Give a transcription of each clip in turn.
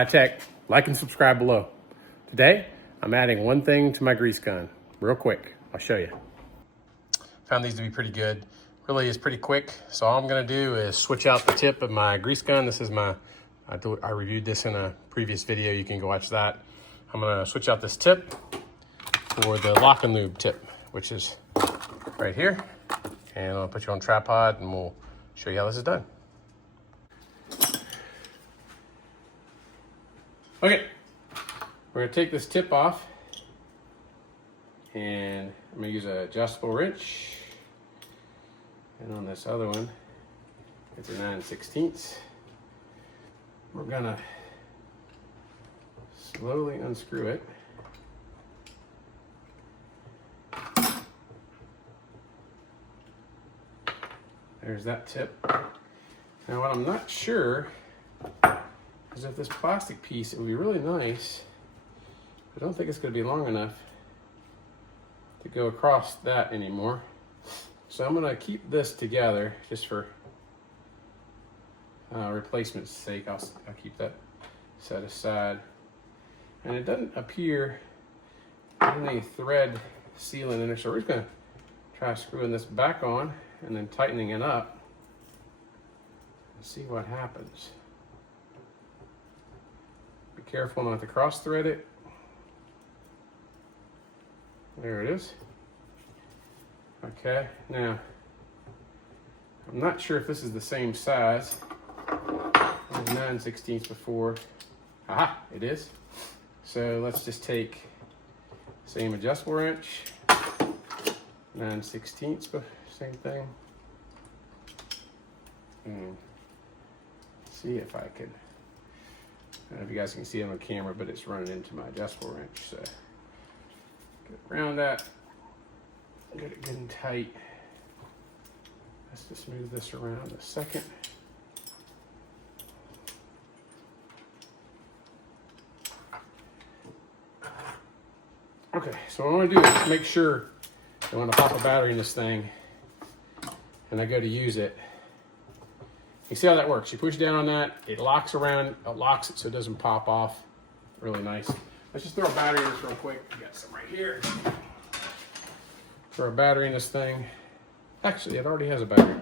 high tech, like and subscribe below. Today, I'm adding one thing to my grease gun. Real quick, I'll show you. Found these to be pretty good. Really is pretty quick. So all I'm gonna do is switch out the tip of my grease gun. This is my, I reviewed this in a previous video. You can go watch that. I'm gonna switch out this tip for the Lock and Lube tip, which is right here. And I'll put you on tripod and we'll show you how this is done. Okay, we're gonna take this tip off and I'm gonna use an adjustable wrench. And on this other one, it's a 9/16. We're gonna slowly unscrew it. There's that tip. Now what I'm not sure is if this plastic piece, it would be really nice. I don't think it's gonna be long enough to go across that anymore. So I'm gonna keep this together just for replacement's sake. I'll keep that set aside. And it doesn't appear there's any thread sealing in there, so we're just gonna try screwing this back on and then tightening it up and see what happens. Be careful not to cross thread it. There it is. Okay, now I'm not sure if this is the same size as 9/16 before. Aha, it is. So let's just take same adjustable wrench, 9/16, same thing. And see if I could, I don't know if you guys can see it on camera, but it's running into my adjustable wrench. So get around that, get it getting tight. Let's just move this around a second. Okay, so what I want to do is make sure that when I pop a battery in this thing and I go to use it, you see how that works. You push down on that, it locks around, it locks it so it doesn't pop off. Really nice. Let's just throw a battery in this real quick. We got some right here. Throw a battery in this thing. Actually, it already has a battery.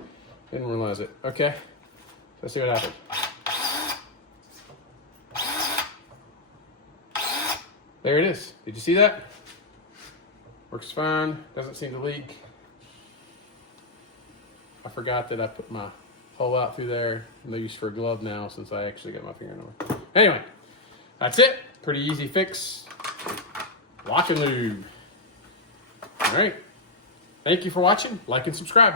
Didn't realize it. Okay, let's see what happens. There it is. Did you see that? Works fine, doesn't seem to leak. I forgot that I put my hole out through there. No use for a glove now since I actually got my finger in it. Anyway, that's it. Pretty easy fix. Lock and Lube. All right. Thank you for watching. Like and subscribe.